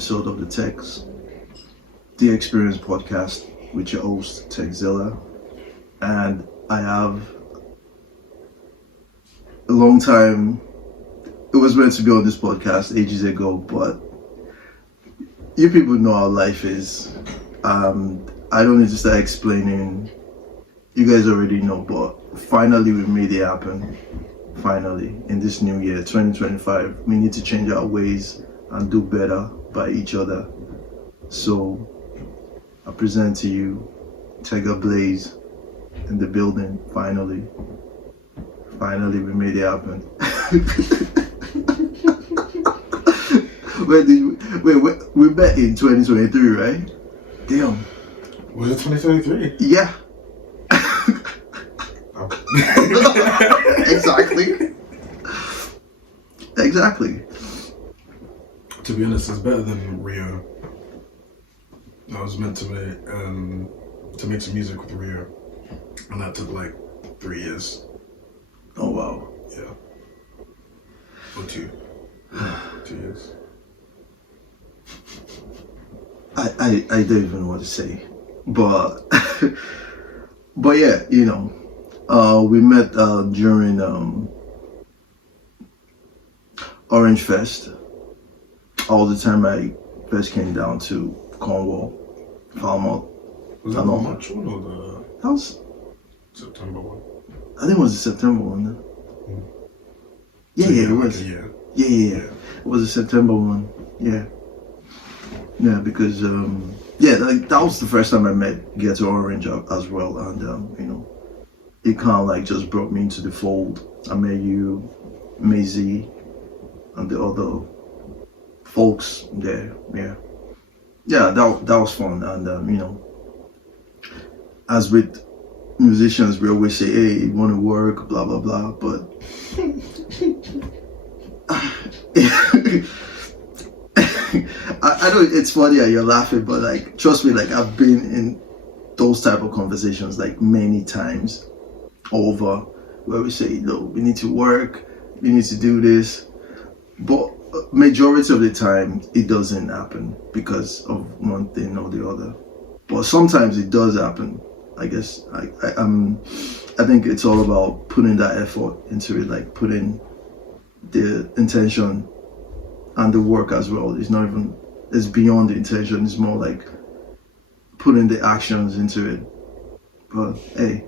episode of the TEx Podcast with your host, Teck-Zilla. And I have a long time, it was meant to be on this podcast ages ago, but you people know how life is. I don't need to start explaining. You guys already know, but finally we made it happen. Finally, in this new year, 2025, we need to change our ways and do better by each other. So, I present to you Tega Blaize in the building, finally. Finally, we made it happen. Wait, we met in 2023, right? Damn. Was it 2023? Yeah. Exactly. To be honest, it's better than Rio. I was meant to make some music with Rio, and that took like 3 years. Oh wow. Yeah. Or 2 years. I don't even know what to say, but but yeah, you know, we met during Orange Fest. All the time I first came down to Cornwall, Falmouth. Was that the March one or the That was September one? I think it was the September one. Mm. Yeah, So it was. Yeah. Yeah. It was the September one. Yeah, because like that was the first time I met Ghetto Orange as well, and you know, it kind of like just brought me into the fold. I met you, Maisie, and the other folks there. Yeah, that was fun, and you know, as with musicians, we always say, "Hey, you want to work?" Blah blah blah, but. I know it's funny that you're laughing, but like, trust me, like I've been in those type of conversations like many times over, where we say, "No, we need to work, we need to do this," but majority of the time it doesn't happen because of one thing or the other. But sometimes it does happen. I guess I think it's all about putting that effort into it, like putting the intention and the work as well. It's beyond the intention. It's more like putting the actions into it. But hey,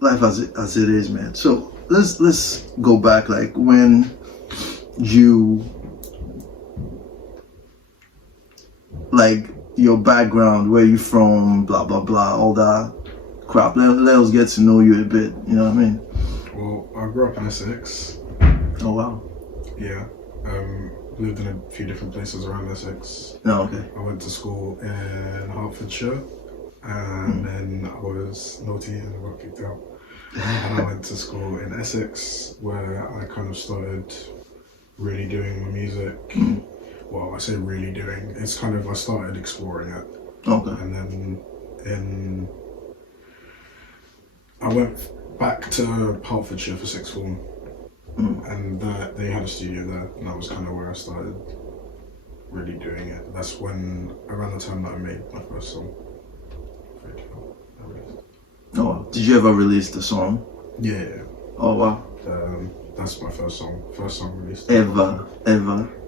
life as it is, man. So let's go back, like when you, like your background, where you from, blah blah blah, all that crap. Let us get to know you a bit. You know what I mean? Well, I grew up in Essex. Oh wow. Yeah. Lived in a few different places around Essex. Oh, okay. I went to school in Hertfordshire, and then I was naughty and I got kicked out. And I went to school in Essex, where I kind of started really doing my music. Well, I say really doing, it's kind of, I started exploring it. Okay. And then I went back to Hertfordshire for sixth form. And they had a studio there, and that was kind of where I started really doing it. That's when, around the time that I made my first song. Oh, did you ever release the song? Yeah. Oh wow. That's my first song released. Ever.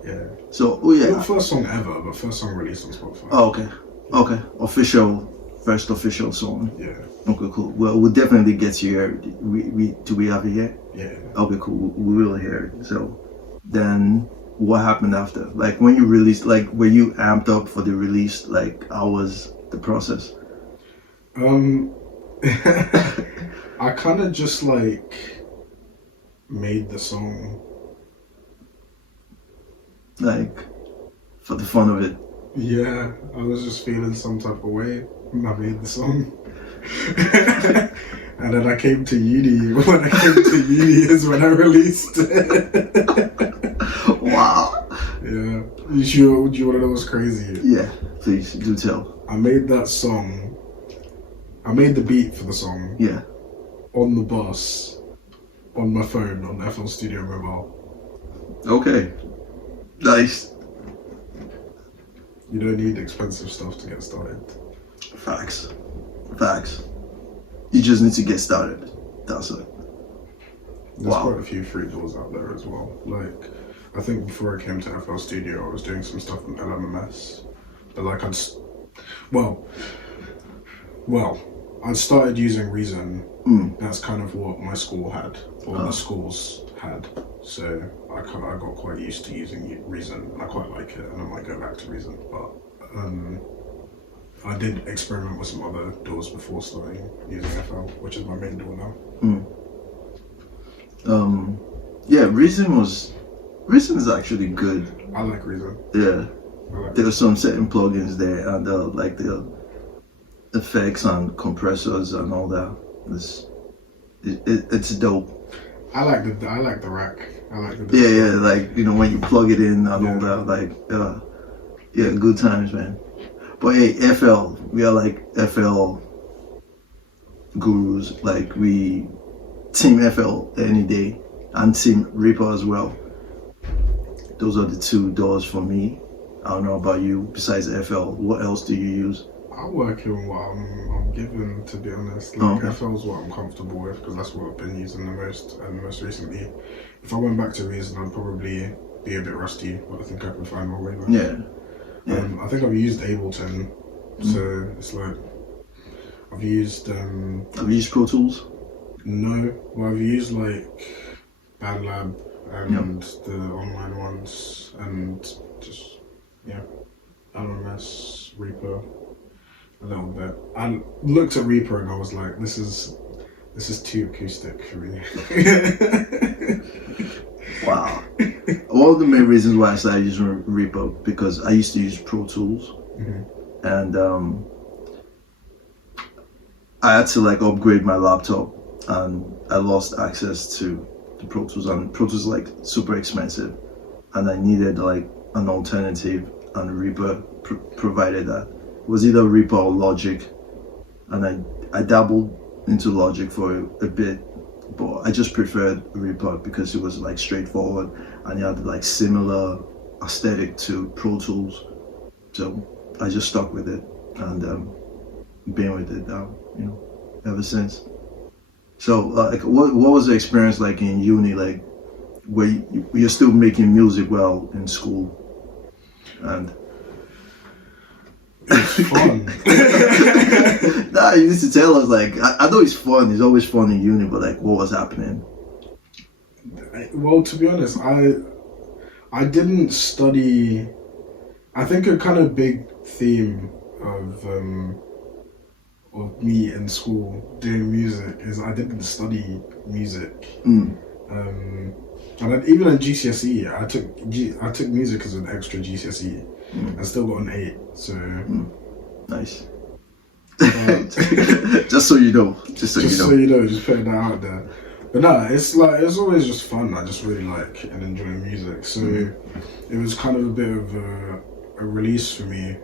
Yeah. So, Not first song ever, but first song released on Spotify. Oh, okay. First official song. Yeah. Okay, cool. Well, we'll definitely get you here. Do we have it here? Yeah. Okay, cool. We will hear it. So, then what happened after? Like when you released, like were you amped up for the release? Like how was the process? I kind of just like made the song. Like for the fun of it. Yeah, I was just feeling some type of way when I made the song. And then I came to uni. When I came to uni is when I released it. Wow. Yeah. You sure? Do you want to know what's crazy? Yeah, please do tell. I made that song. I made the beat for the song. Yeah. On the bus, on my phone, on FL Studio Mobile. Okay. Nice. You don't need expensive stuff to get started. Facts. You just need to get started. That's it. There's quite a few free tools out there as well. Like, I think before I came to FL Studio, I was doing some stuff in LMMS. But like, I'd started using Reason. That's kind of what my school had, or the schools had. So I got quite used to using Reason. I quite like it, and I might go back to Reason. But I did experiment with some other DAWs before starting using FL, which is my main DAW now. Reason is actually good. I like Reason. Yeah. There are some certain plugins there, and like the effects and compressors and all that. It's dope. I like the rack. I like the like when you plug it in and all that, like good times, man. But hey, FL, we are like FL gurus. Like we team FL any day, and team Reaper as well. Those are the two doors for me. I don't know about you. Besides FL, what else do you use? I work in what I'm given, to be honest. Like FL is what I'm comfortable with, because that's what I've been using the most. And most recently, if I went back to Reason, I'd probably be a bit rusty, but I think I can find my way back. Yeah. I think I've used Ableton, so it's like I've used. Have you used Pro Tools? No, well I've used like BandLab and the online ones, and just LMS, Reaper, a little bit. I looked at Reaper and I was like, this is too acoustic for me. Wow. One of the main reasons why I started using Reaper, because I used to use Pro Tools, and I had to like upgrade my laptop, and I lost access to the Pro Tools, and Pro Tools is like super expensive, and I needed like an alternative, and Reaper provided that. It was either Reaper or Logic, and I dabbled into Logic for a bit, but I just preferred Reaper because it was like straightforward, and it had like similar aesthetic to Pro Tools, so I just stuck with it, and been with it now, ever since. So like, what was the experience like in uni, like where you're still making music well in school? And it's fun. Nah, you used to tell us, like, I know it's fun, it's always fun in uni, but like, what was happening? Well, to be honest, I didn't study. I think a kind of big theme of me in school doing music is I didn't study music. And even at GCSE, I took music as an extra GCSE. I still got an 8, so nice. Just so you know, just putting that out there. But no, it's always just fun. I just really like and enjoy music, so it was kind of a bit of a release for me.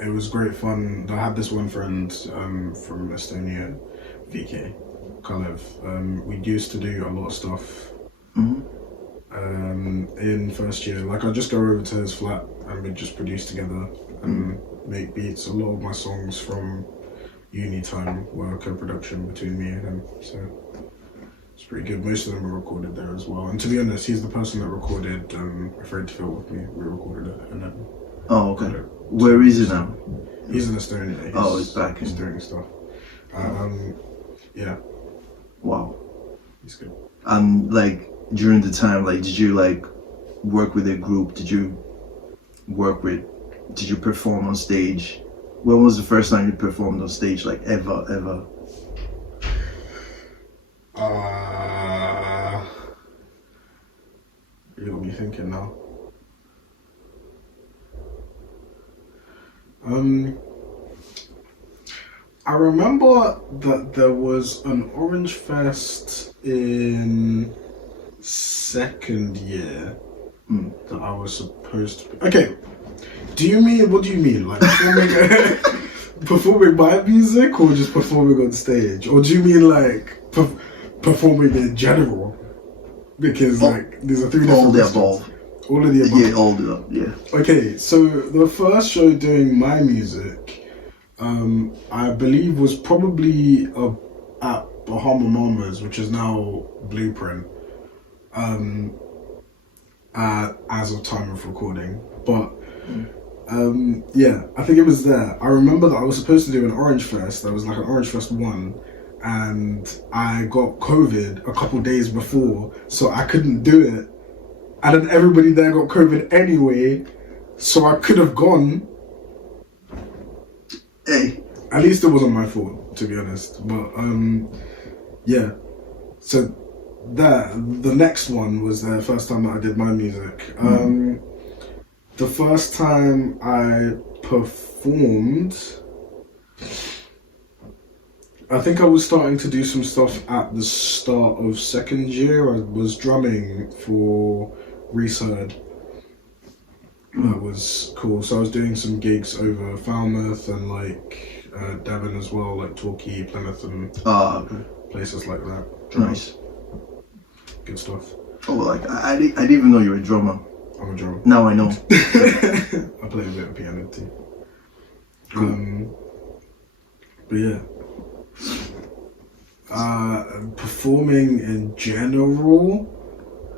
It was great fun. I had this one friend from Estonia, VK, kind of. We used to do a lot of stuff in first year. Like, I'd just go over to his flat and we'd just produce together and make beats. A lot of my songs from uni time were co-production between me and him, so it's pretty good. Most of them were recorded there as well. And to be honest, he's the person that recorded Afraid to Feel with me. We recorded it and then. Oh, okay. Where is he now? He's in Estonia. He's back. He's doing stuff. Yeah. Wow. He's good. And like during the time, like, did you like work with a group? Did you perform on stage? When was the first time you performed on stage? Like ever? You got me thinking now. I remember that there was an Orange Fest in second year that I was supposed to. Okay, what do you mean? Like performing my music, or just performing on stage? Or do you mean like performing in general? Because like these are three different all the questions. above. All of the above. Yeah, all the up. Yeah. Okay, so the first show doing my music, I believe was probably at Bahama Mamas, which is now Blueprint, as of time of recording. But yeah, I think it was there. I remember that I was supposed to do an Orange Fest. That was like an Orange Fest 1. And I got COVID a couple days before, so I couldn't do it. And then everybody there got COVID anyway, so I could have gone. Hey. At least it wasn't my fault, to be honest. But yeah. So the next one was the first time that I did my music. The first time I performed, I think I was starting to do some stuff at the start of second year. I was drumming for Research. That was cool. So I was doing some gigs over Falmouth and like Devon as well, like Torquay, Plymouth and places like that. Nice. Good stuff. Oh, like I didn't even know you were a drummer. I'm a drummer. Now I know. I play a bit of piano too. Cool. But yeah. Performing in general,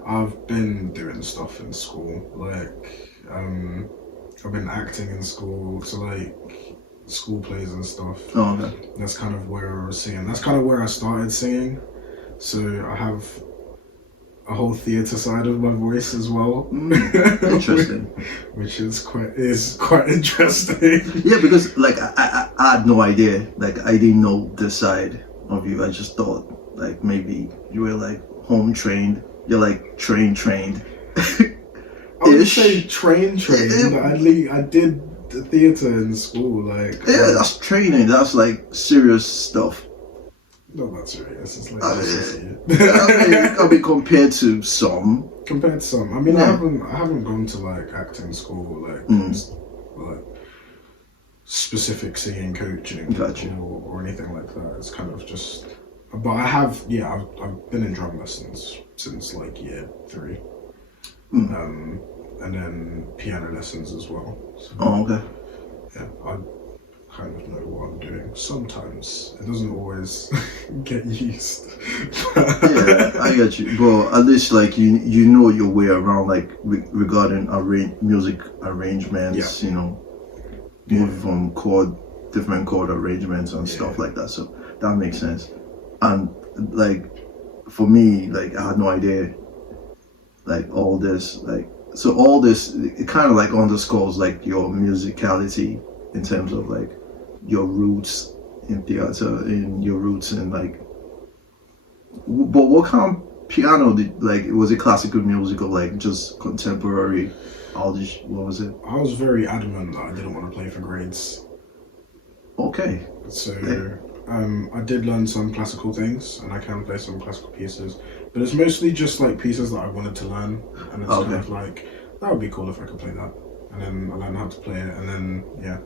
I've been doing stuff in school. Like, I've been acting in school, so like school plays and stuff. Oh, okay. That's kind of where I was singing. That's kind of where I started singing. So I have a whole theatre side of my voice as well. Interesting. Which is quite interesting. Yeah, because like I had no idea. Like I didn't know this side of you. I just thought like maybe you were like home trained. You're like trained. I would say trained, but I did the theatre in school. Like yeah, that's training. That's like serious stuff. Not that serious. It's like I mean, compared to some. I mean, yeah. I haven't gone to like acting school, like specific singing coaching or anything like that. It's kind of just. But I have, yeah, I've been in drum lessons since like year 3, and then piano lessons as well. So, oh, okay. Yeah, I kind of know what I'm doing. Sometimes it doesn't always get used. Yeah, I get you. But at least like you know your way around like regarding music arrangements. Yeah. You know, moving from different chord arrangements and stuff like that. So that makes sense. And like for me, like I had no idea. Like all this, it kind of like underscores like your musicality in terms of like your roots in theater, in your roots in like. But what kind of piano was it classical music or like just contemporary? What was it? I was very adamant that I didn't want to play for grades. Okay. So I did learn some classical things, and I can play some classical pieces, but it's mostly just like pieces that I wanted to learn, and it's kind of like that would be cool if I could play that, and then I learned how to play it, and then yeah.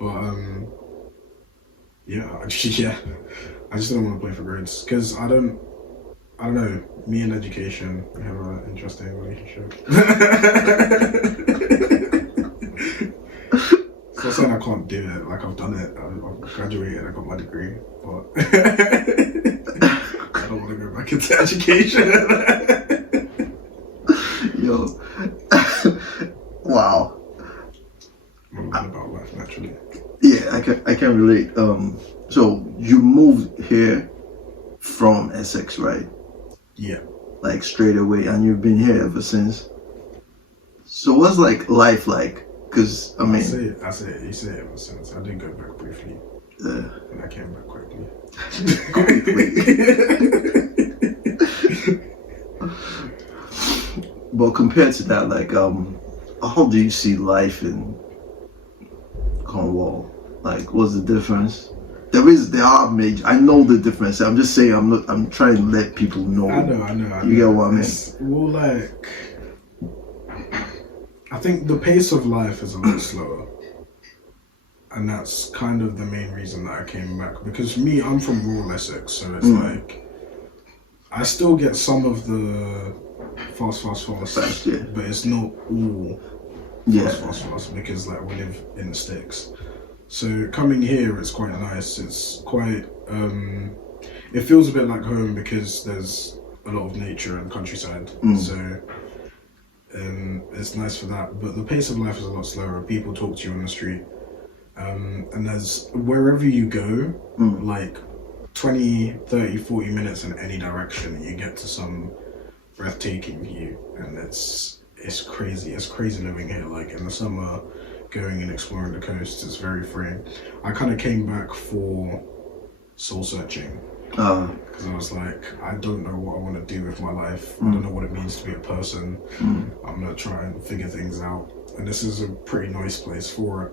But I just didn't want to play for grades because I don't know. Me and education, we have an interesting relationship. So I'm saying I can't do it. Like I've done it. I've graduated. I got my degree, but I don't want to go back into education. Yo, wow. I'm all about life naturally. Yeah, I can relate. So you moved here from Essex, right? Yeah. Like straight away, and you've been here ever since. So what's like life like? Because I mean, I say it. You say it ever since. I did go back briefly, and I came back quickly. But compared to that, like, how do you see life in Cornwall? Like, what's the difference? There are major. I know the difference. I'm just saying. I'm trying to let people know. I know. You get what I mean? Well, like, I think the pace of life is a lot slower, and that's kind of the main reason that I came back. Because me, I'm from rural Essex, so it's like I still get some of the fast, Fast, yeah. but it's not all fast, because like we live in the sticks. So coming here, it's quite nice. It's quite, it feels a bit like home because there's a lot of nature and countryside. So it's nice for that. But the pace of life is a lot slower. People talk to you on the street. And there's, wherever you go, like 20, 30, 40 minutes in any direction, you get to some breathtaking view. And it's crazy. It's crazy living here. Like in the summer, going and exploring the coast is very freeing. I kind of came back for soul searching. Because I was like, I don't know what I want to do with my life. I don't know what it means to be a person. I'm going to try and figure things out. And this is a pretty nice place for it.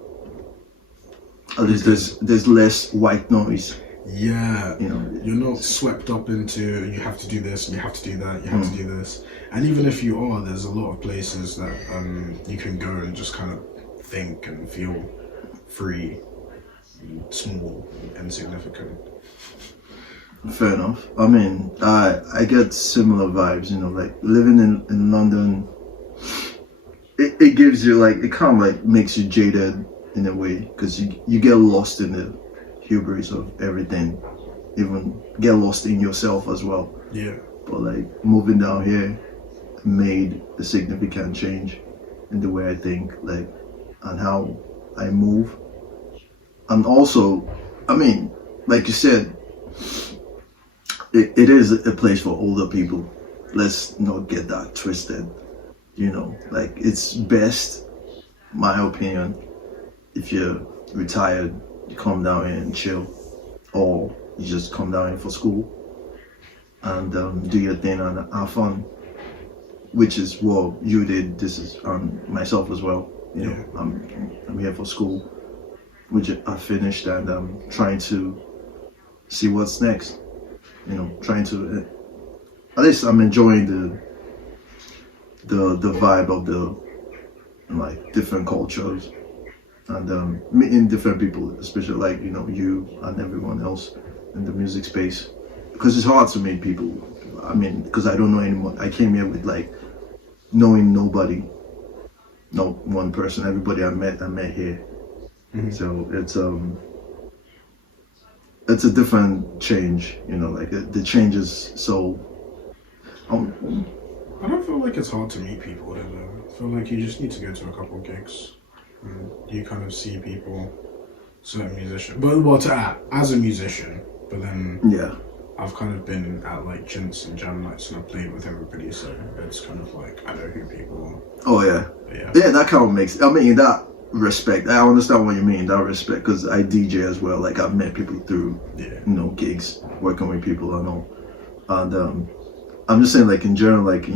At least there's less white noise. Yeah, you're not swept up into you have to do this, you have to do that, you have to do this. And even if you are, there's a lot of places that you can go and just kind of think and feel free, small, insignificant. Fair enough. I mean, I get similar vibes, like living in London, it gives you like, it kind of like makes you jaded in a way, because you get lost in the hubris of everything, even get lost in yourself as well. Yeah. But like moving down here made a significant change in the way I think, like, and how I move. And also, I mean, like you said, it is a place for older people. Let's not get that twisted. Like it's best, my opinion, if you're retired, you come down here and chill, or you just come down here for school and do your thing and have fun, which is what you did. This is myself as well. I'm here for school, which I finished, and I'm trying to see what's next. Trying to, at least I'm enjoying the vibe of the like different cultures. And meeting different people, especially like you and everyone else in the music space, because it's hard to meet people. I mean, because I don't know anyone. I came here with like knowing nobody, not one person. Everybody I met here. So it's a different change. Like the change is so. I don't feel like it's hard to meet people though. I feel like you just need to go to a couple of gigs. You kind of see people, certain musicians, as a musician, but then I've kind of been at like gents and jam nights and I've played with everybody, so it's kind of like I know who people are. Oh yeah, that kind of makes, I mean, in that respect, I understand what you mean in that respect, because I DJ as well. Like I've met people through gigs, working with people and all, and I'm just saying, like in general, like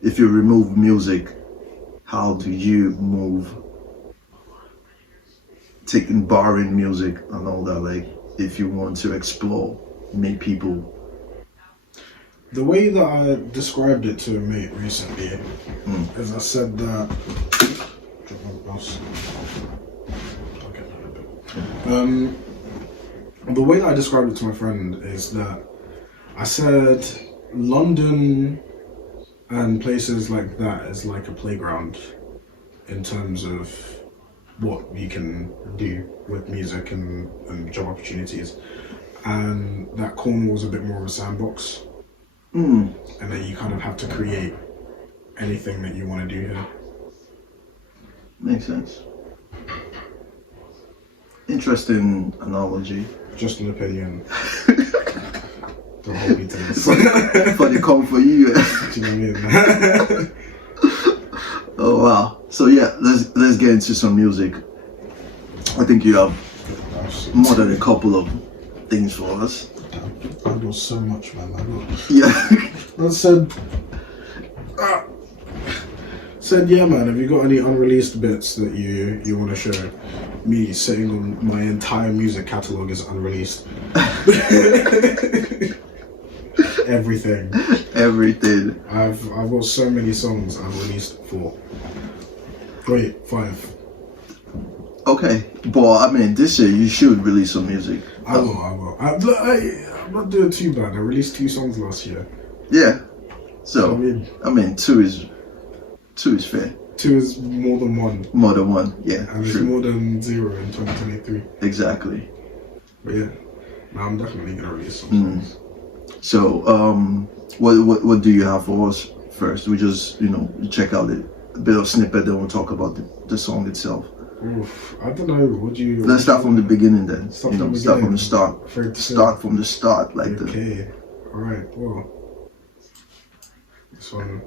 if you remove music, how do you move, taking barring music and all that, like if you want to explore, meet people? The way that I described it to a mate recently is I said that the way that I described it to my friend is that I said London and places like that is like a playground in terms of what you can do with music and job opportunities. And that Cornwall was a bit more of a sandbox. And then you kind of have to create anything that you want to do here. Makes sense. Interesting analogy. Just an opinion. Don't hold me to this. But they come for you. Do you know what I mean? Oh wow. So yeah, let's get into some music. I think you have more than a couple of things for us. I got so much, man. Yeah. Said, yeah, man, have you got any unreleased bits that you want to show? Me sitting on my entire music catalogue is unreleased. Everything. I've got so many songs I've released 5. Okay, but I mean, this year you should release some music. I will. I'm not doing too bad. I released 2 songs last year. Yeah. So I mean, two is fair. 2 is more than 1. More than 1, yeah. And it's more than 0 in 2023. Exactly. But yeah, now I'm definitely gonna release some songs. So what do you have for us first? We just check out a bit of snippet, then we'll talk about the song itself. Oof, I don't know. Let's start from the beginning then. Start from the start. Start from the start, like okay. All right. Well, this one.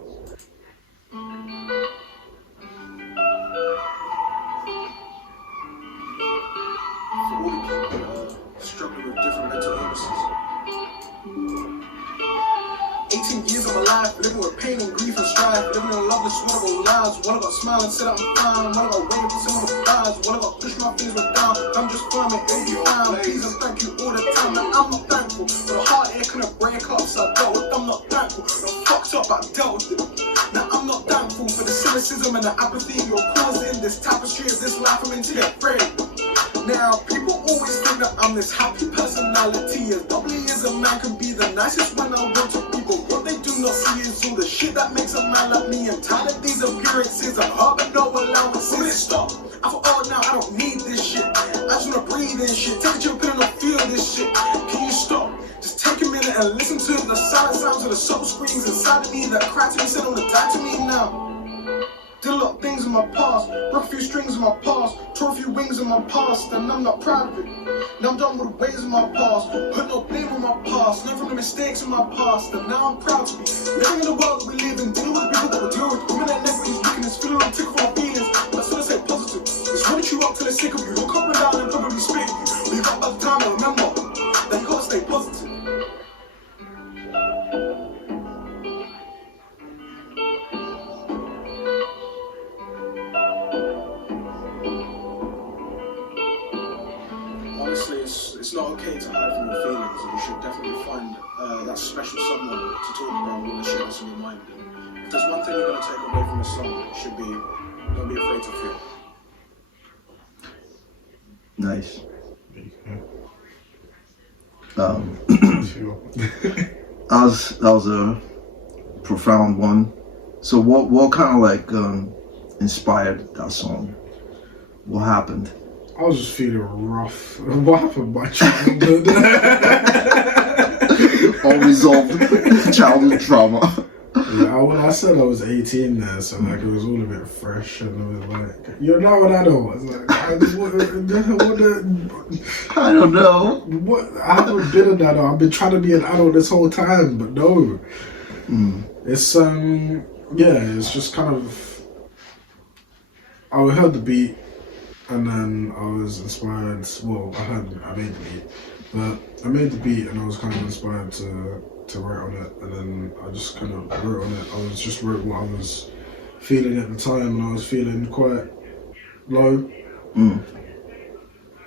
Struggling with different mental illnesses. 18 years of my life, living with pain and grief and strife, living in a loveless world of lies. One of us smile and said I'm fine, one of us waiting for someone to rise, one of us push my feelings down. I'm just fine and it'll be fine. Please and thank you all the time. Now I'm not thankful for the hard air couldn't break up, so I dealt with. I'm not thankful. I'm fucked up, I dealt with it. Now I'm not thankful for the cynicism and the apathy you're causing. This tapestry of this life I'm in to get free. Now, people always think that I'm this happy personality. As bubbly as a man can be, the nicest when I want to be. But what they do not see is all the shit that makes a man like me. I'm tired of these appearances. I'm hard but no allowances. Will it stop? I thought, oh, now I don't need this shit. I just wanna breathe in shit. Take a chill pill and I'll feel this shit. Can you stop? Just take a minute and listen to the silent sounds of the soul screams inside of me that cry to me, said, "Wanna die to me now." Did a lot of things in my past, broke a few strings in my past, tore a few wings in my past, and I'm not proud of it. Now I'm done with the ways of my past, put no blame on my past, learn from the mistakes of my past, and now I'm proud to be living in the world that we live in, dealing with people that we deal with, women that never use weakness, feeling a tickle for my feelings. I still say positive, it's running you up till they're sick of you, look up and down and probably spit at you. Leave up by the time and remember that you gotta stay positive. Honestly, it's not okay to hide from your feelings. You should definitely find that special someone to talk about all the shit that's in your mind. And if there's one thing you're going to take away from the song, it should be, don't be afraid to feel. Nice. That was a profound one. So what kind of like inspired that song? What happened? I was just feeling rough. What happened? My childhood. Unresolved childhood trauma. Yeah, when I said I was 18 there, so like it was all a bit fresh, and I was like, "You're now an adult." I was like, I don't know. What? I haven't been an adult. I've been trying to be an adult this whole time, but no. It's it's just kind of. I heard the beat. And then I was inspired, I made the beat, but I made the beat and I was kind of inspired to write on it, and then I just kind of wrote on it. I wrote what I was feeling at the time, and I was feeling quite low. And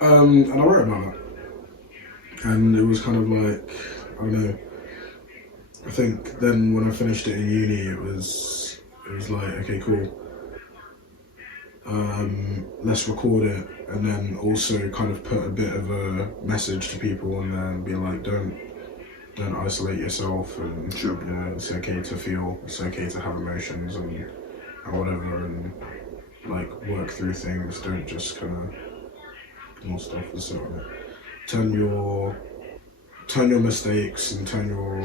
I wrote about it. And it was kind of like, I don't know, I think then when I finished it in uni, it was like, okay, cool. Let's record it, and then also kind of put a bit of a message to people, and then be like, don't isolate yourself, and sure. It's okay to feel, it's okay to have emotions and whatever, and like work through things. Don't just kind of more stuff and so on. Turn your mistakes and turn your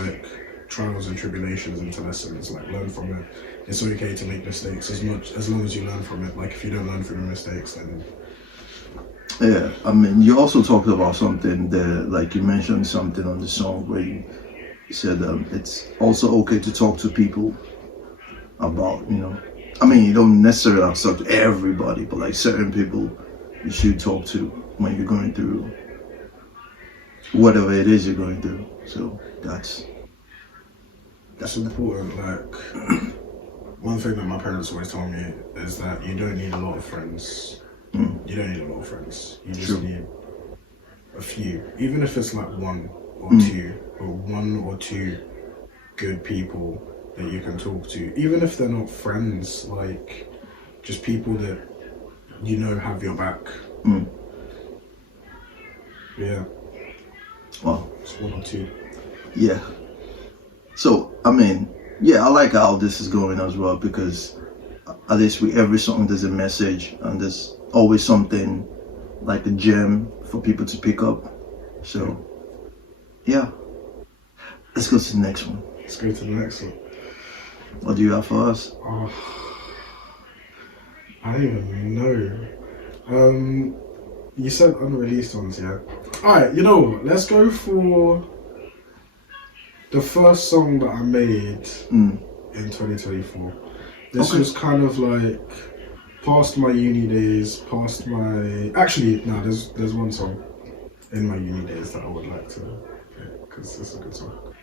like trials and tribulations into lessons. Like learn from it. It's okay to make mistakes as long as you learn from it. Like if you don't learn from your mistakes, then yeah. I mean, you also talked about something there, like you mentioned something on the song where you said it's also okay to talk to people about, I mean, you don't necessarily have to talk to everybody, but like certain people you should talk to when you're going through whatever it is you're going through. So that's important. Like one thing that my parents always told me is that you don't need a lot of friends. You don't need a lot of friends. You just need a few. Even if it's like one or two, but one or two good people that you can talk to. Even if they're not friends, like just people that have your back. Yeah. Wow. Just one or two. Yeah. So, I mean, Yeah, I like how this is going as well, because at least with every song there's a message and there's always something like a gem for people to pick up. So yeah, let's go to the next one. Let's go to the next one. What do you have for us? Oh, I don't even know. You said unreleased ones, yeah? Alright, you know what? Let's go for the first song that I made in 2024. This was kind of like past my uni days, past my... Actually, no, there's one song in my uni days that I would like to pick, because it's a good song.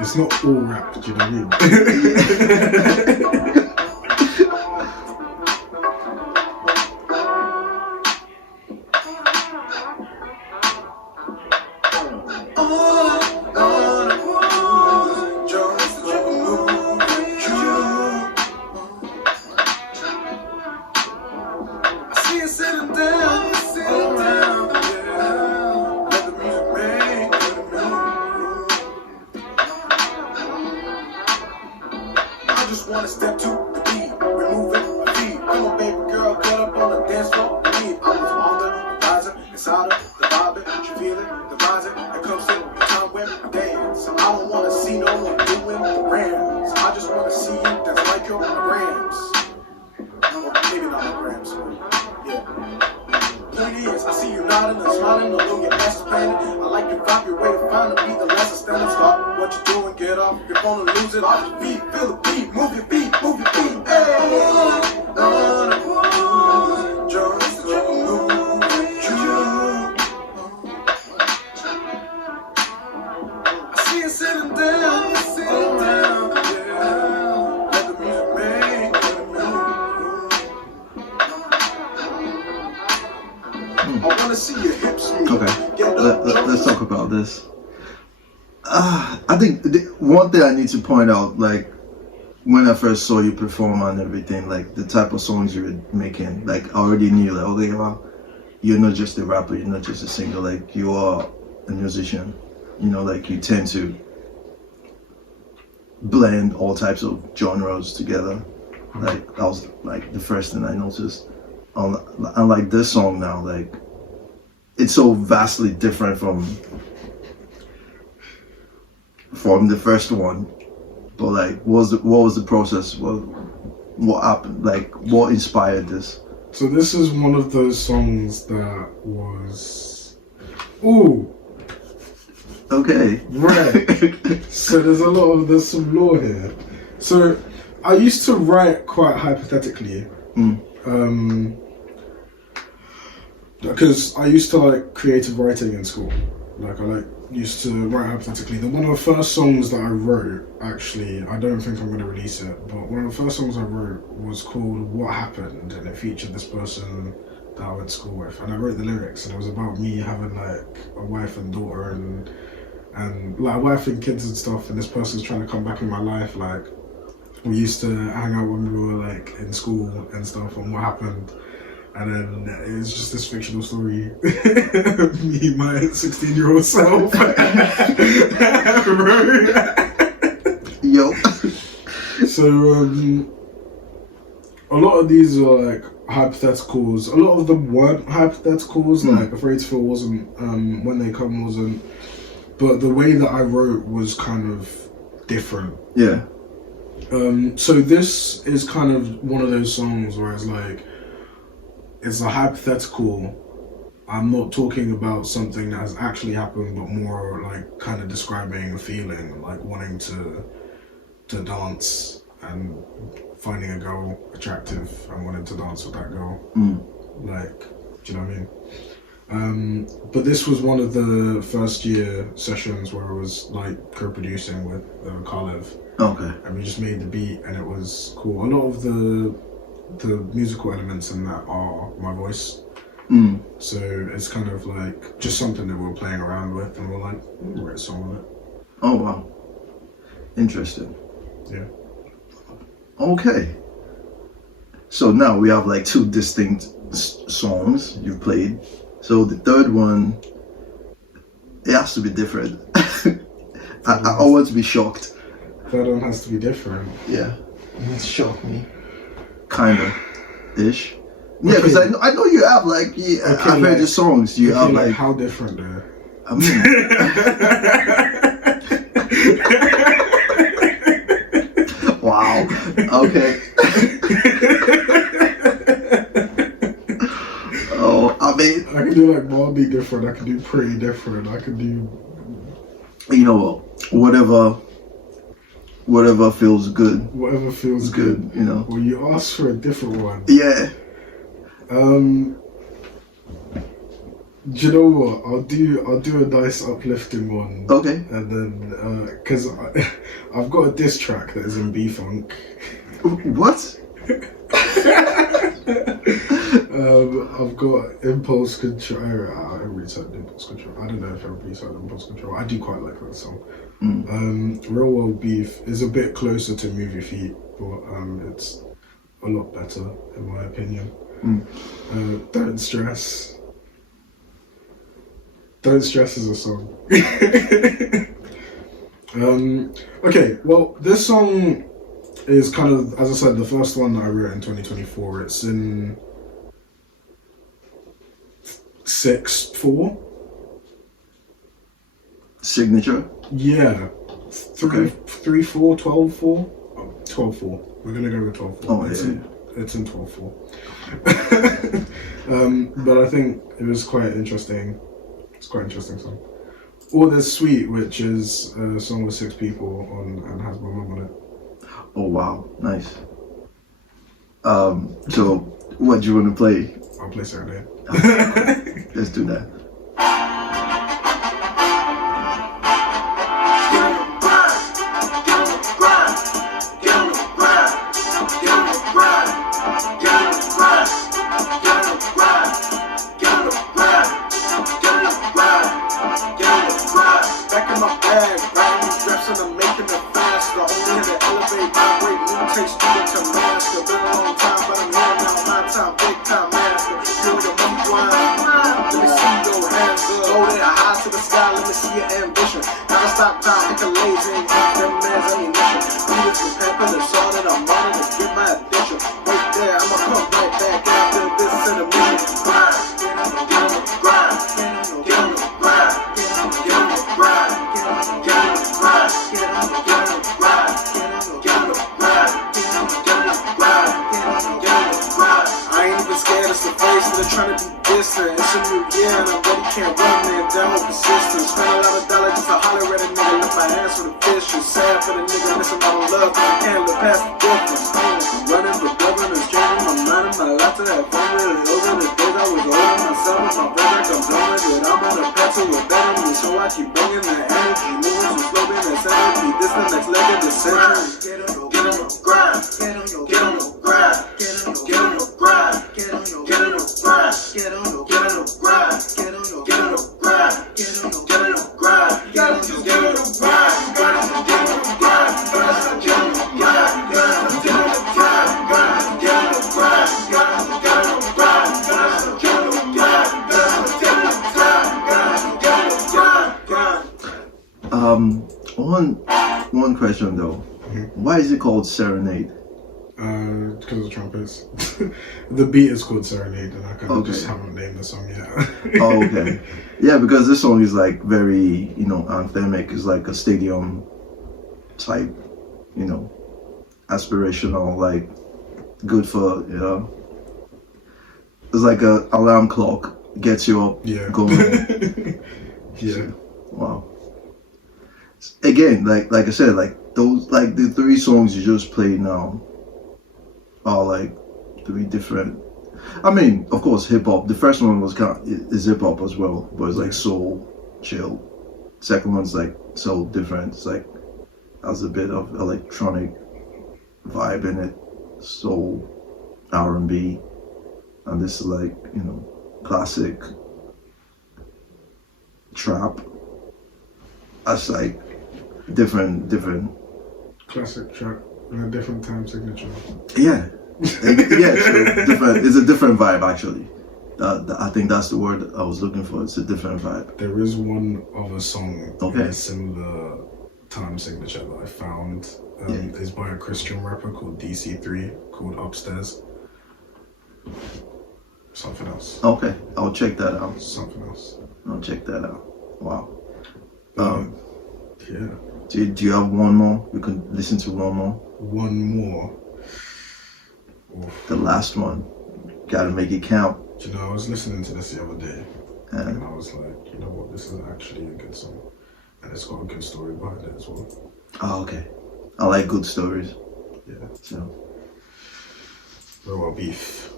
It's not all rap, do you know what I mean? Let's talk about this. I think one thing I need to point out, like when I first saw you perform and everything, like the type of songs you were making, like I already knew, like, okay, well, you're not just a rapper, you're not just a singer, like you are a musician. You know, like you tend to blend all types of genres together. Like that was like the first thing I noticed. And like this song now, like it's so vastly different from the first one. But like, what was the process? What happened? Like, what inspired this? So this is one of those songs that was, ooh, okay, right. So there's some lore here. So I used to write quite hypothetically, because I used to like creative writing in school. Like I used to write hypothetically. One of the first songs that I wrote, actually, I don't think I'm going to release it, but one of the first songs I wrote was called What Happened, and it featured this person that I went to school with, and I wrote the lyrics, and it was about me having like a wife and daughter and like wife and kids and stuff, and this person's trying to come back in my life. Like we used to hang out when we were like in school and stuff, and what happened. And then it was just this fictional story. Me, my 16-year-old self. Yo. So, a lot of these are like hypotheticals. A lot of them weren't hypotheticals. Like Afraid to Feel wasn't, When They Come wasn't. But the way that I wrote was kind of different. Yeah. So this is kind of one of those songs where it's like, it's a hypothetical. I'm not talking about something that has actually happened, but more like kind of describing a feeling, like wanting to dance and finding a girl attractive and wanting to dance with that girl. Like, do you know what I mean? But this was one of the first year sessions where I was like co-producing with Kalev. Okay. And we just made the beat and it was cool. A lot of the musical elements in that are my voice. So it's kind of like just something that we're playing around with, and we're like, we'll write a song on it. Oh wow. Interesting. Yeah. Okay. So now we have like two distinct songs you've played. So the third one, it has to be different. I want to be shocked. Third one has to be different. Yeah, you need to shock me. Kinda, ish. Yeah, because I know you have like I've heard your songs. You have like how different though? I mean. Wow. Okay. Oh, I mean, I can do like mildly different. I can do pretty different. I can do. You know what? Whatever feels good. Whatever feels good. You know. Well, you asked for a different one. Yeah. Do you know what? I'll do a nice uplifting one. Okay. And then, because I've got a diss track that is in B-Funk. What? I've got Impulse Control. Everybody said Impulse Control. I don't know if everybody said Impulse Control. I do quite like that song. Real World Beef is a bit closer to Movie Feet, but it's a lot better in my opinion. Don't Stress. Don't Stress is a song. Okay, well, this song is kind of, as I said, the first one that I wrote in 2024. It's in 6/4. Signature? Yeah. 3/4, 12/4? 12/4. We're gonna go with 12/4. Oh, It's in 12/4. But I think it was quite interesting. It's quite an interesting song. Or there's Sweet, which is a song with 6 people on and has my mum on it. Oh wow, nice. So what do you want to play? I'll play Saturday. Let's do that. One question though. Why is it called Serenade? Because of trumpets. The beat is called Serenade, and I kind of just haven't named the song yet. Oh, okay. Yeah, because this song is like very, anthemic. It's like a stadium type, aspirational, like good for, It's like a alarm clock, gets you up, going. Yeah. Wow. Again, like I said, like those, like the 3 songs you just played now are like 3 different. I mean, of course, hip hop. The first one was is hip hop as well, but it's like soul, chill. Second one's like so different. It's like has a bit of electronic vibe in it, soul, R&B, and this is like classic trap. That's like different Classic trap in a different time signature. Yeah, Yeah, true. Different. It's a different vibe actually. I think that's the word I was looking for. It's a different vibe. There is one other song Okay. in a similar time signature that I found. It's by a Christian rapper called DC3 called Upstairs. Something else. Okay, I'll check that out. Something else. I'll check that out. Wow. Yeah. Do you have one more? We can listen to one more. One more. Oof. The last one. Gotta make it count. Do you know, I was listening to this the other day, And and I was like, you know what, this is actually a good song. And it's got a good story behind it as well. oh, okay. I like good stories. Yeah. So Real beef.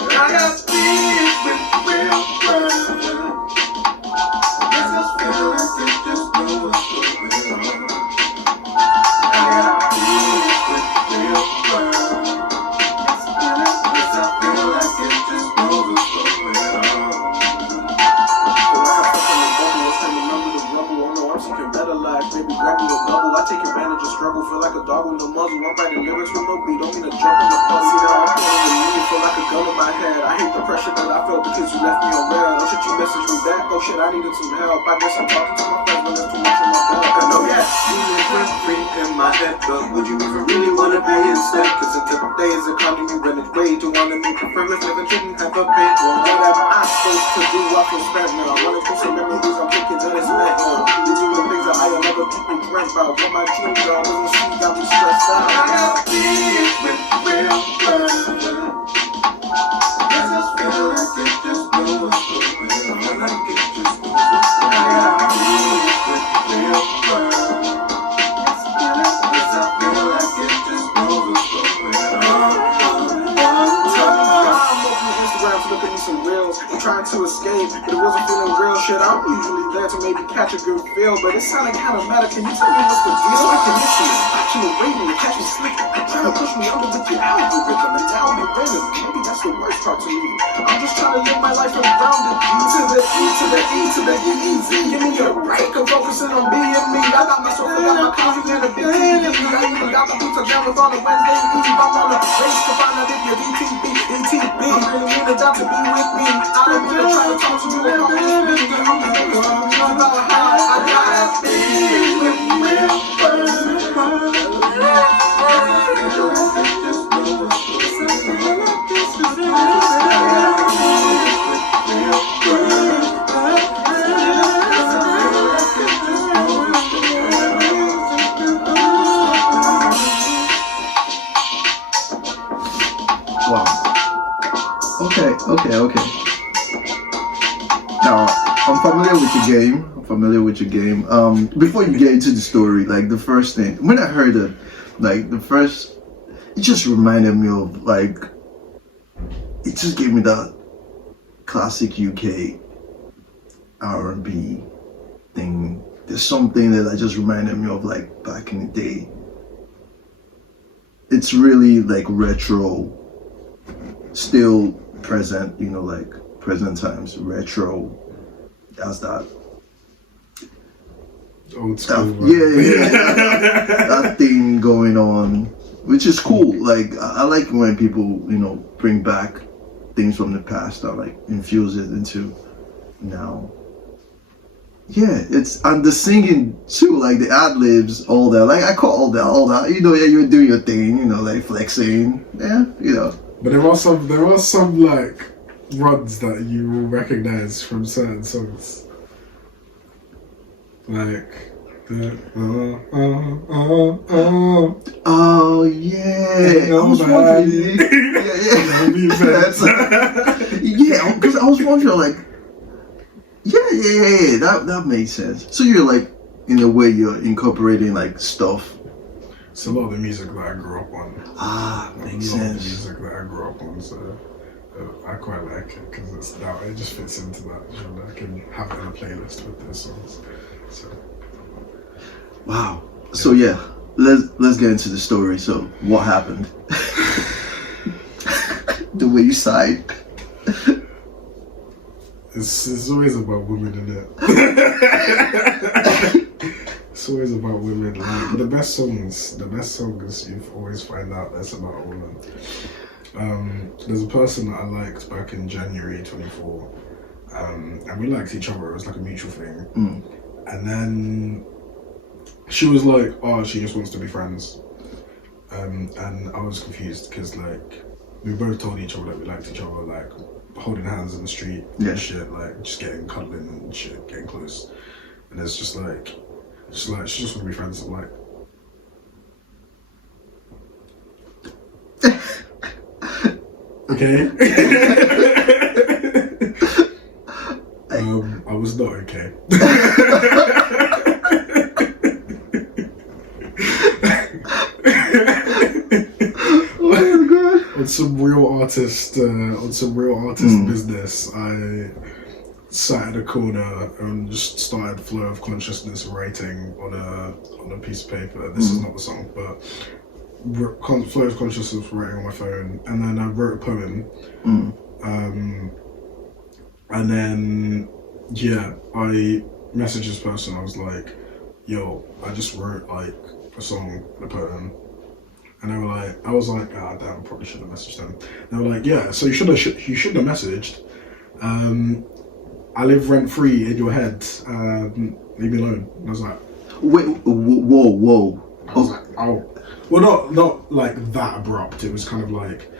I got beef with real girls. Yes, I feel like it's just doing I got beef with real girls. Yes, I feel like it's just moving slowly. I'm seeking better life, baby, grab me a double. I take advantage of struggle, feel like a dog with no muzzle. I'm writing lyrics with no beat, don't mean to jump in the puzzle. See now I'm feeling the need, feel like a gun in my head. I hate the pressure that I felt because you left me on red. Oh shit, you messaged me back, oh shit, I needed some help. I guess I'm talking to my friends when there's too much in my bed. I know, yeah, you went free in my head, but would you even really wanna pay instead? Cause the typical day is economy running way to wanna make a frivolous living shouldn't have a pay. Well, whatever I'm supposed to do, I feel spent now. Running through some memories, I'm thinking that it's meant now. These are the things that I and other people dreamt about. But my dreams are when she got me stressed out. I got beef with real girls. Yes, I feel like it's just doing I like it just doing I got beef with real girls. Yes, I feel like it's just moving Instagram to look at me some reels. I'm trying to escape, but it wasn't feeling real shit. I'm usually there to maybe catch a good feel, but it sounded kind of meta. Can you tell me what's the deal? So I can hit you, watching the radio, catch me slipping. Trying to push me under with your algorithm and tell me random. Maybe that's the worst part to me. I'm just trying to live my life around it. To the E, to the E, to the E-E-Z. Give me a break, I'm focusing on being me. I got myself, I got my coffee and a big TV. I even got my pizza pajamas on a Wednesday Eve. I'm on a race to find out if you're DTB, DTB. I'm really in a job to be with me. I'm gonna try to talk to you about me. I'm gonna talk about how I got beef with real wow. Okay. Now I'm familiar with your game. Before you get into the story, like the first thing when I heard it, like it just reminded me of like it just gave me that classic UK R&B thing. There's something that just reminded me of like back in the day. It's really like retro, still present, you know, like present times, retro, as that. Old school. That thing going on, which is cool. Like I like when people, you know, bring back things from the past or like infuse it into now. Yeah, and the singing too, like the ad libs, all that. Like I call all that. You know, yeah, you're doing your thing, you know, like flexing. Yeah, you know. But there are some like runs that you will recognize from certain songs. Like the oh yeah, I was wondering. Yeah, because I was wondering like, yeah. That makes sense. So you're like, in a way, you're incorporating like stuff. It's a lot of the music that I grew up on. Makes a lot sense. of the music that I grew up on, so I quite like it because it just fits into that genre. I can have it in a playlist with their songs. So. Wow. So yeah, let's get into the story. So what happened? The way you sighed. It's always about women, isn't it? It's always about women. Like the best songs you always find out that's about a woman. There's a person that I liked back in January 24, and we liked each other. It was like a mutual thing. And then she was like, "Oh, she just wants to be friends," and I was confused because like we both told each other that we liked each other, like holding hands in the street, and shit, like just getting cuddling and shit, getting close. And it's just like she just wants to be friends. I'm like. Okay. I was not okay. Oh my god. On some real artist business, I sat in a corner and just started flow of consciousness writing on a piece of paper. This is not the song, but flow of consciousness writing on my phone, and then I wrote a poem. And then I messaged this person. I was like, "Yo, I just wrote like a song, a poem," and they were like, "I was like, ah, damn, probably should have messaged them." They were like, "Yeah, so you should have messaged. I live rent free in your head. Leave me alone." And I was like, "Wait, whoa." I was like, "Oh." Well, not like that abrupt. It was kind of like,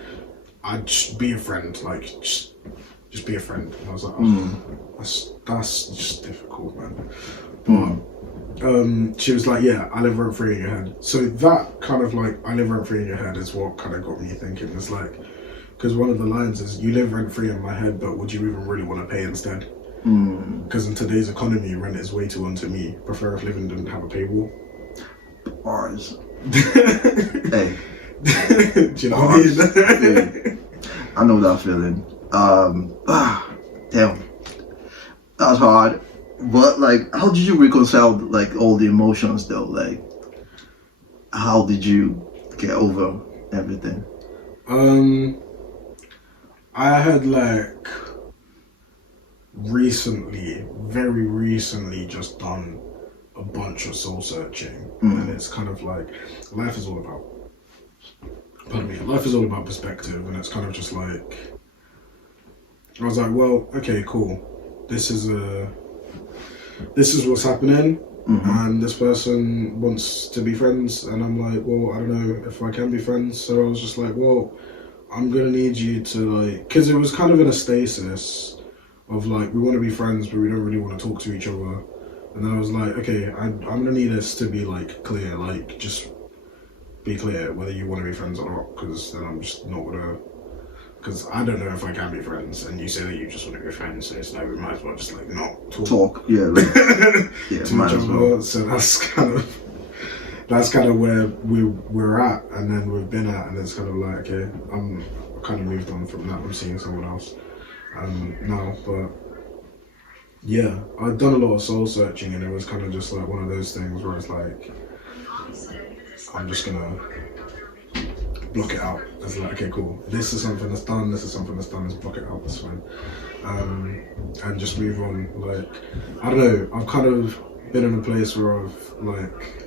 I'd just be a friend, like just be a friend. And I was like, oh, that's just difficult, man. But she was like, "Yeah, I live rent free in your head." So that kind of like, I live rent free in your head is what kind of got me thinking. It's like, because one of the lines is, "You live rent free in my head, but would you even really want to pay instead?" Because in today's economy, rent is way too on to me. Prefer if living didn't have a paywall. Bars. Hey. Do you know what I mean? Yeah. I know that feeling. Damn. That's hard. But like, how did you reconcile like all the emotions though? Like, how did you get over everything? I had like very recently just done a bunch of soul searching, and it's kind of like life is all about perspective, and it's kind of just like I was like, well, okay, cool, this is what's happening, and this person wants to be friends, and I'm like, well, I don't know if I can be friends. So I was just like, well, I'm gonna need you to like, because it was kind of in a stasis of like, we want to be friends but we don't really want to talk to each other. And then I was like, okay, I'm gonna need this to be like clear, like just be clear whether you want to be friends or not, because then I'm just not gonna, because I don't know if I can be friends, and you say that you just want to be friends, so it's like we might as well just like not talk. Yeah, like, yeah, to might each as other. well. So that's kind of where we're at, and then we've been at, and it's kind of like, okay, I'm kind of moved on from that. I'm seeing someone else now, but yeah, I've done a lot of soul searching, and it was kind of just like one of those things where it's like, I'm just gonna block it out. It's like, okay, cool, this is something that's done, let's block it out, that's fine. And just move on. Like, I don't know, I've kind of been in a place where I've like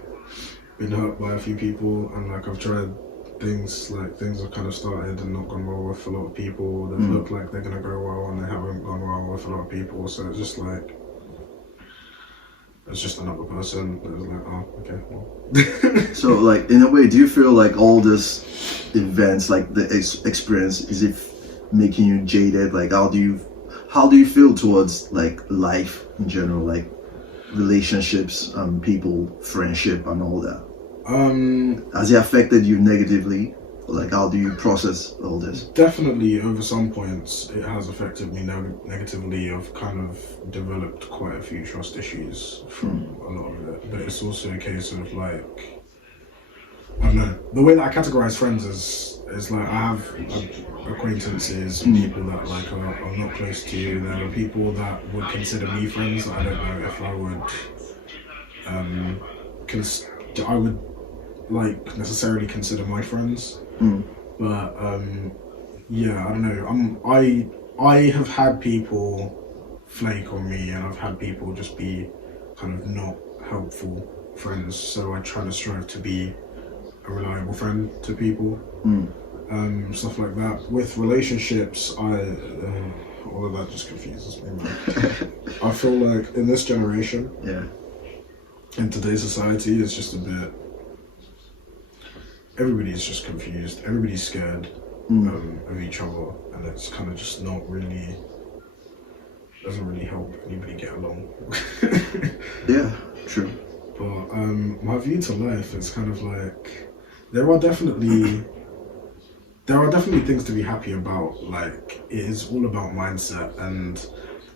been hurt by a few people, and like I've tried things have kind of started and not gone well with a lot of people that look like they're gonna go well, and they haven't gone well with a lot of people. So it's just like, it's just another person that was like, oh, okay, well. So like, in a way, do you feel like all this events, like the experience, is it making you jaded? Like, how do you feel towards like life in general, like relationships, people, friendship, and all that? Has it affected you negatively? Like, how do you process all this? Definitely, over some points, it has affected me negatively. I've kind of developed quite a few trust issues from a lot of it. But it's also a case of like, I don't know, the way that I categorize friends is like, I have acquaintances and people that like are not close to you. There are people that would consider me friends that I don't know if I would like necessarily consider my friends. But yeah, I don't know. I have had people flake on me, and I've had people just be kind of not helpful friends, so I try to strive to be a reliable friend to people. Stuff like that. With relationships, all of that just confuses me, man. I feel like in this generation, in today's society, it's just a bit. Everybody's just confused. Everybody's scared of each other, and it's kind of just not really. Doesn't really help anybody get along. Yeah, true. But my view to life is kind of like there are definitely things to be happy about. Like, it is all about mindset, and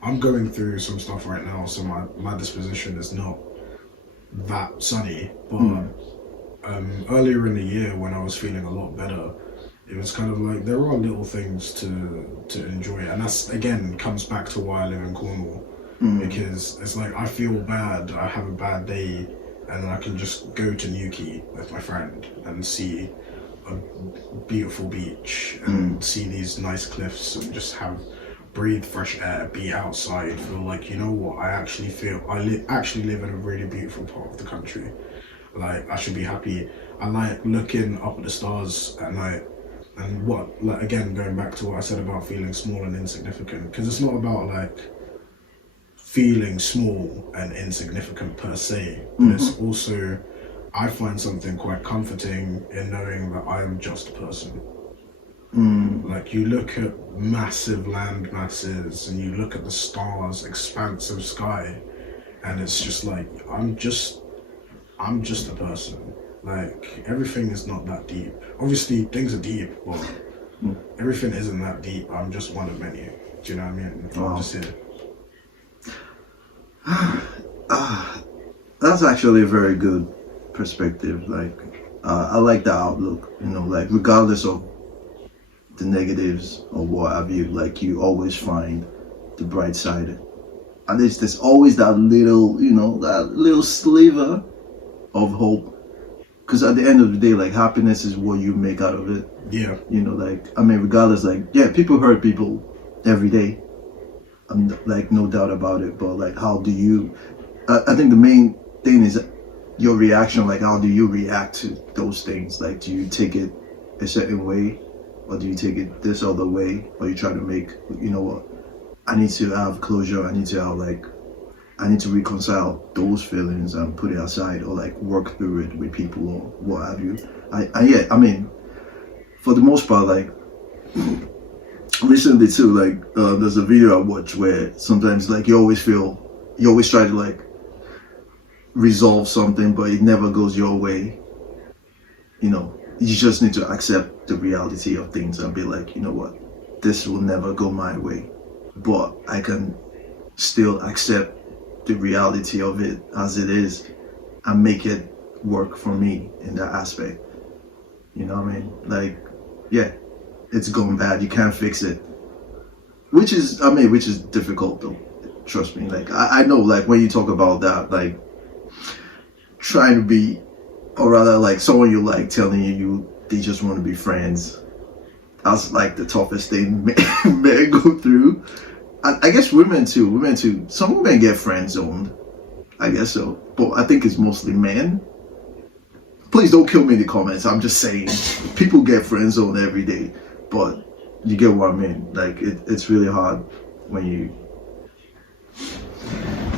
I'm going through some stuff right now, so my disposition is not that sunny. But earlier in the year, when I was feeling a lot better, it was kind of like there are little things to enjoy, and that's again comes back to why I live in Cornwall, because it's like I feel bad, I have a bad day, and I can just go to Newquay with my friend and see a beautiful beach and see these nice cliffs and just breathe fresh air, be outside, feel like, you know what, I actually live in a really beautiful part of the country. Like, I should be happy. I like looking up at the stars at night. And again, going back to what I said about feeling small and insignificant, because it's not about like feeling small and insignificant per se, but it's also, I find something quite comforting in knowing that I am just a person. Like, you look at massive land masses and you look at the stars, expansive sky, and it's just like, I'm just a person. Like, everything is not that deep. Obviously, things are deep, but everything isn't that deep. I'm just one of many. Do you know what I mean? I'm just here. That's actually a very good perspective. Like, I like the outlook. You know, like, regardless of the negatives or what have you, like, you always find the bright side. At least there's always that little, you know, that little sliver of hope. Because at the end of the day, like, happiness is what you make out of it. Yeah. You know, like, I mean, regardless, like, yeah, people hurt people every day. Like, no doubt about it. But, like, how do you... I think the main thing is your reaction. Like, how do you react to those things? Like, do you take it a certain way? Or do you take it this other way? Or you try to make, you know what, I need to have closure. I need to reconcile those feelings and put it aside, or like work through it with people or what have you. I mean, for the most part, like, recently too, like, there's a video I watched where sometimes, like, you always try to like resolve something, but it never goes your way. You know, you just need to accept the reality of things and be like, you know what, this will never go my way, but I can still accept the reality of it as it is and make it work for me in that aspect. You know what I mean? Like, yeah, it's going bad, you can't fix it, which is difficult though, trust me. Like, I know, like, when you talk about that, like, trying to be, or rather, like, someone you like telling you they just want to be friends, that's like the toughest thing men go through. I guess women too. Some women get friend zoned, I guess so. But I think it's mostly men. Please don't kill me in the comments. I'm just saying, people get friend zoned every day. But you get what I mean. Like, it's really hard when you.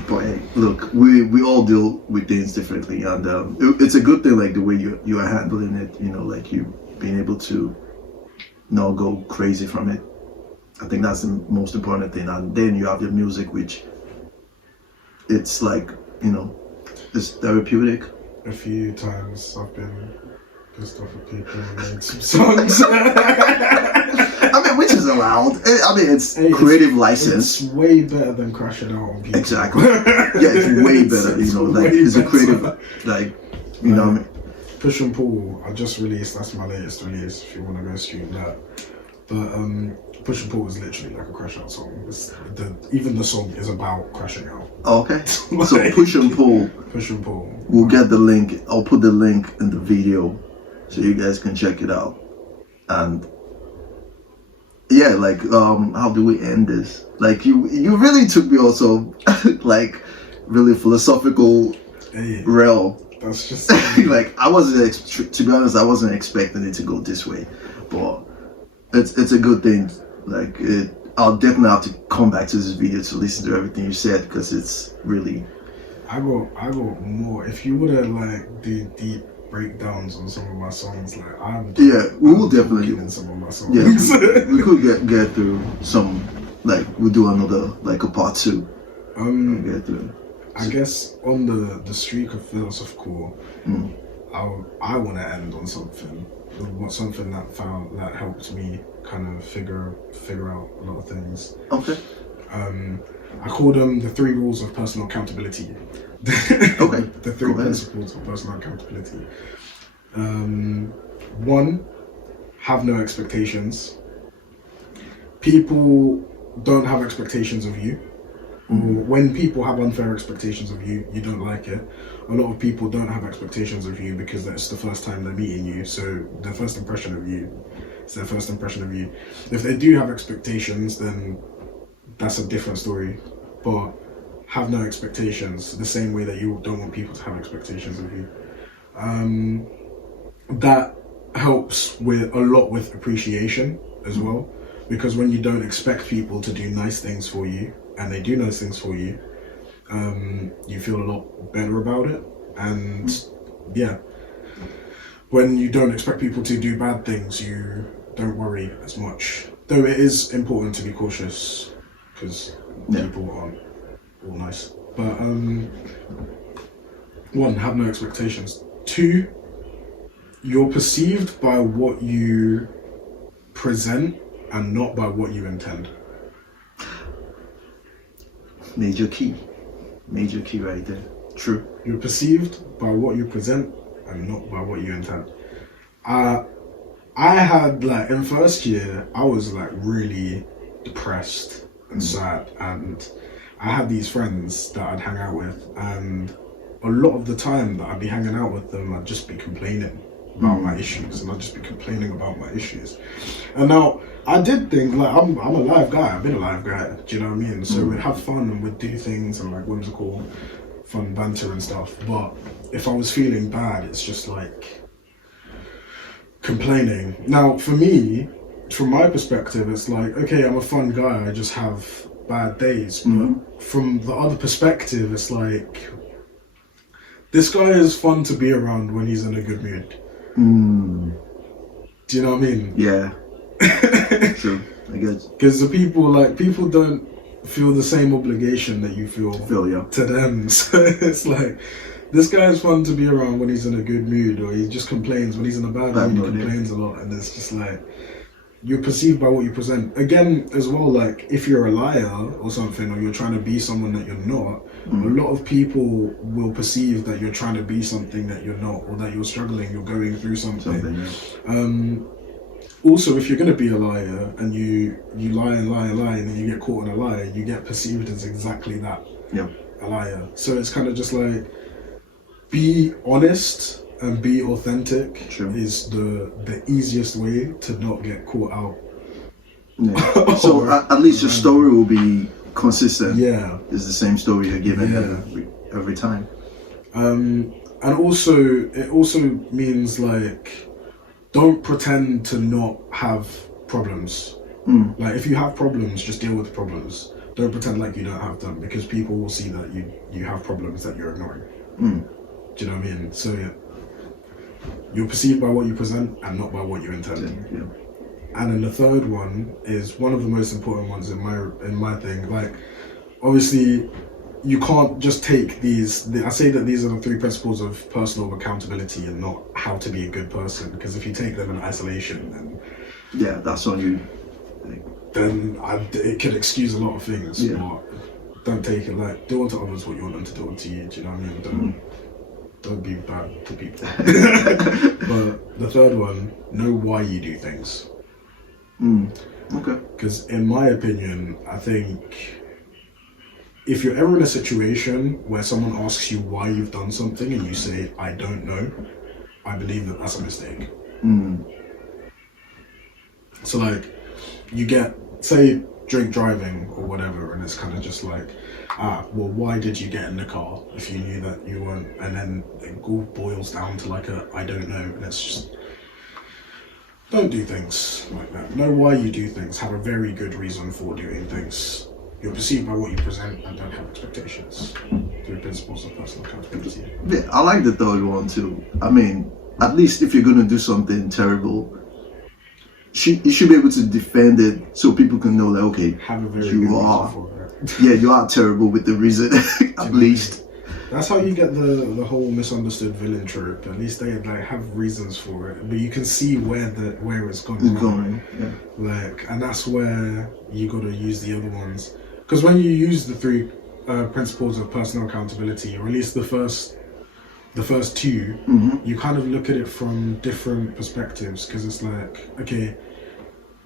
But hey, look, we all deal with things differently, and it's a good thing, like, the way you are handling it. You know, like, you being able to not go crazy from it. I think that's the most important thing. And then you have your music, which it's like, you know, it's therapeutic. A few times I've been pissed off at people and made some songs. I mean, which is allowed. I mean, it's creative license. It's way better than crashing out on people. Exactly. Yeah, it's way better. You know, like, it's a creative, like, you know what I mean? Push and Pull, I just released, that's my latest release, if you want to go stream that. But Push and Pull is literally like a crash out song. Even the song is about crashing out. Okay. So Push and Pull. Push and Pull. We'll get the link. I'll put the link in the video so you guys can check it out. And yeah, like, how do we end this? Like, you really took me also like really philosophical realm. That's just like I wasn't to be honest, I wasn't expecting it to go this way, but it's a good thing. Like I'll definitely have to come back to this video to listen to everything you said because it's really. I got more. If you would have like do deep breakdowns on some of my songs, like we will definitely in some of my songs. Yeah, we could get through some. Like we'll do another like a part 2. Get through. I guess on the streak of philosophical, I want to end on something that helped me kind of figure out a lot of things. Okay. I call them the 3 rules of personal accountability. Okay. The 3 principles of personal accountability. 1, have no expectations. People don't have expectations of you. When people have unfair expectations of you, you don't like it. A lot of people don't have expectations of you because that's the first time they're meeting you. So their first impression of you is their first impression of you. If they do have expectations, then that's a different story. But have no expectations, the same way that you don't want people to have expectations of you. That helps with a lot with appreciation as well. Because when you don't expect people to do nice things for you, and they do nice things for you, you feel a lot better about it. And yeah, when you don't expect people to do bad things, you don't worry as much. Though it is important to be cautious, because people aren't all nice. But 1, have no expectations. 2, you're perceived by what you present and not by what you intend. Major key right there. True. You're perceived by what you present and not by what you intend. I had like in first year, I was like really depressed and sad, and I had these friends that I'd hang out with, and a lot of the time that I'd be hanging out with them, I'd just be complaining about my issues, and I'd just be complaining about my issues. And now I did think like I'm a live guy. I've been a live guy. Do you know what I mean? So we'd have fun and we'd do things and like whimsical, fun banter and stuff. But if I was feeling bad, it's just like complaining. Now for me, from my perspective, it's like, okay, I'm a fun guy. I just have bad days. But from the other perspective, it's like, this guy is fun to be around when he's in a good mood. Do you know what I mean? Yeah. True. I guess. Because people don't feel the same obligation that you feel to them. So it's like, this guy is fun to be around when he's in a good mood, or he just complains when he's in a bad mood. He complains a lot, and it's just like, you're perceived by what you present. Again, as well, like if you're a liar or something, or you're trying to be someone that you're not, a lot of people will perceive that you're trying to be something that you're not, or that you're struggling, you're going through something. Also, if you're going to be a liar and you lie and lie and lie, and then you get caught in a lie, you get perceived as exactly that, a liar. So it's kind of just like, be honest and be authentic is the easiest way to not get caught out. Yeah. So at least your story will be consistent. Yeah. It's the same story you're giving every time. And also, it also means like, don't pretend to not have problems. Like if you have problems, just deal with the problems. Don't pretend like you don't have them, because people will see that you have problems that you're ignoring. Do you know what I mean? So you're perceived by what you present and not by what you intend. And then the third one is one of the most important ones in my thing. Like, obviously, you can't just take these. I say that these are the 3 principles of personal accountability and not how to be a good person. Because if you take them in isolation, then that's on you. Then it could excuse a lot of things. But don't take it like, do unto others what you want them to do unto you. Do you know what I mean? Don't be bad to people. But the third one, know why you do things. Okay. Because in my opinion, I think if you're ever in a situation where someone asks you why you've done something and you say, I don't know, I believe that that's a mistake. So like, you get, say drink driving or whatever, and it's kind of just like, well, why did you get in the car if you knew that you weren't? And then it all boils down to like I don't know, and it's just, don't do things like that. Know why you do things. Have a very good reason for doing things. You're perceived by what you present, and don't have expectations. Through principles of personal accountability. Yeah, I like the third one too. I mean, at least if you're gonna do something terrible, you should be able to defend it so people can know that, okay, Have a very you good are, reason for it. yeah, you are terrible with the reason, at least. That's how you get the whole misunderstood villain trope. At least they like have reasons for it, but you can see where it's gone It's wrong. going, yeah. Like, and that's where you got to use the other ones, because when you use the three principles of personal accountability, or at least the first two, you kind of look at it from different perspectives, because it's like, okay,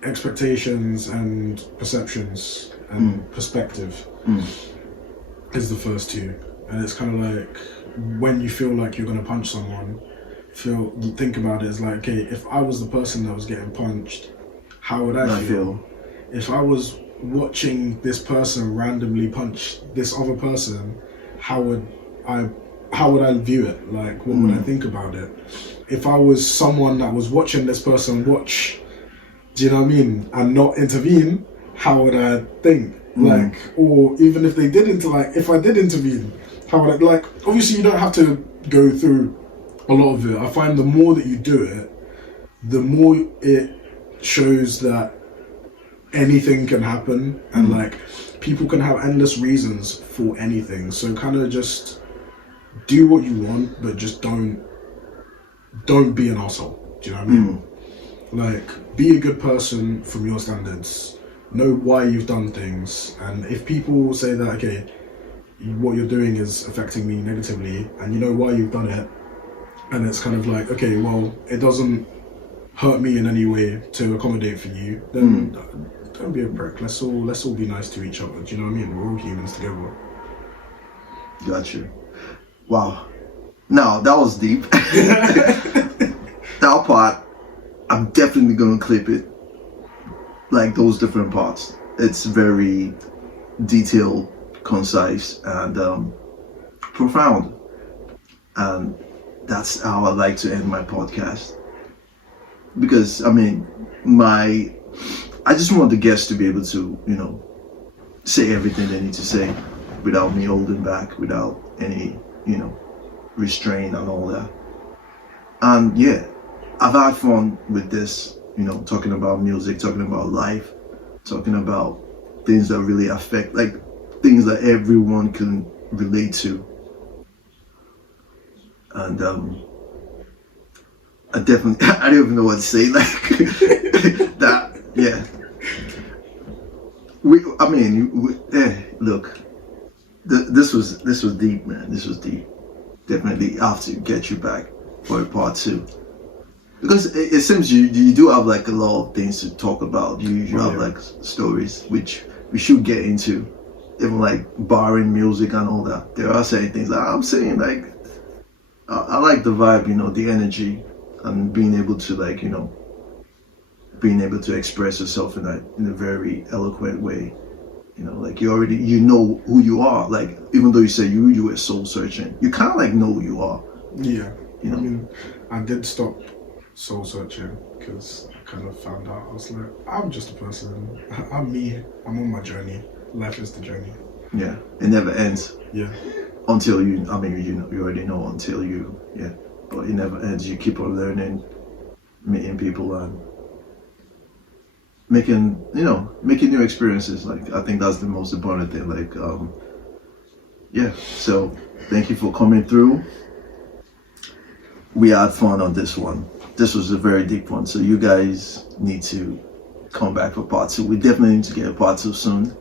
expectations and perceptions and perspective is the first two. And it's kind of like, when you feel like you're going to punch someone, you think about it as like, okay, if I was the person that was getting punched, how would I feel? If I was watching this person randomly punch this other person, how would I view it? Like, what would I think about it? If I was someone that was watching this person watch, do you know what I mean, and not intervene, how would I think? Like, or even if they did if I did intervene, how would I, like, obviously you don't have to go through a lot of it. I find the more that you do it, the more it shows that anything can happen, and like, people can have endless reasons for anything. So kind of just do what you want, but just don't be an asshole. Do you know what I mean? Like, be a good person from your standards. Know why you've done things, and if people say that, okay, what you're doing is affecting me negatively, and you know why you've done it, and it's kind of like, okay, well, it doesn't hurt me in any way to accommodate for you, then don't be a prick. Let's all be nice to each other. Do you know what I mean? We're all humans together. Got you. Wow. No, that was deep. That part, I'm definitely gonna clip it. Like, those different parts. It's very detailed, concise, and profound. And that's how I like to end my podcast. Because, I mean, I just want the guests to be able to, say everything they need to say without me holding back, without any, restraint and all that. And yeah, I've had fun with this, talking about music, talking about life, talking about things that really affect, like, things that everyone can relate to. And I don't even know what to say, like, that, yeah. Look, this was deep, man. This was deep. Definitely have to get you back for a part 2. Because it seems you do have like a lot of things to talk about. You have like stories, which we should get into. Even like barring music and all that. There are certain things that I'm saying, like, I like the vibe, the energy, and being able to, like, being able to express yourself in a very eloquent way. Like, you already, know who you are. Like, even though you say you were soul searching, you kind of like know who you are. Yeah. I mean, I did stop soul searching because I kind of found out, I was like, I'm just a person. I'm me. I'm on my journey. Life is the journey. Yeah. It never ends. Yeah. Until you already know until you, but it never ends. You keep on learning, meeting people, and making new experiences. Like, I think that's the most important thing. Like, so thank you for coming through. We had fun on this one. This was a very deep one, so you guys need to come back for part 2. We definitely need to get a part 2 soon.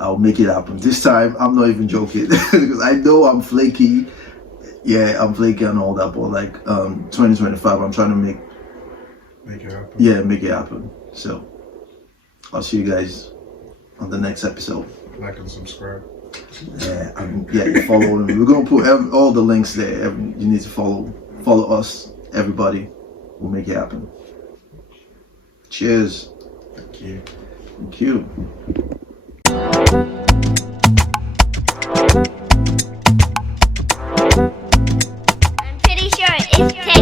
I'll make it happen. This time, I'm not even joking, because I know I'm flaky. Yeah, I'm flaky and all that, but like, 2025, I'm trying to make it happen. Yeah, make it happen. So, I'll see you guys on the next episode. Like and subscribe. Yeah, follow me. We're gonna put all the links there. You need to follow us, everybody. We'll make it happen. Cheers. Thank you. Thank you. It's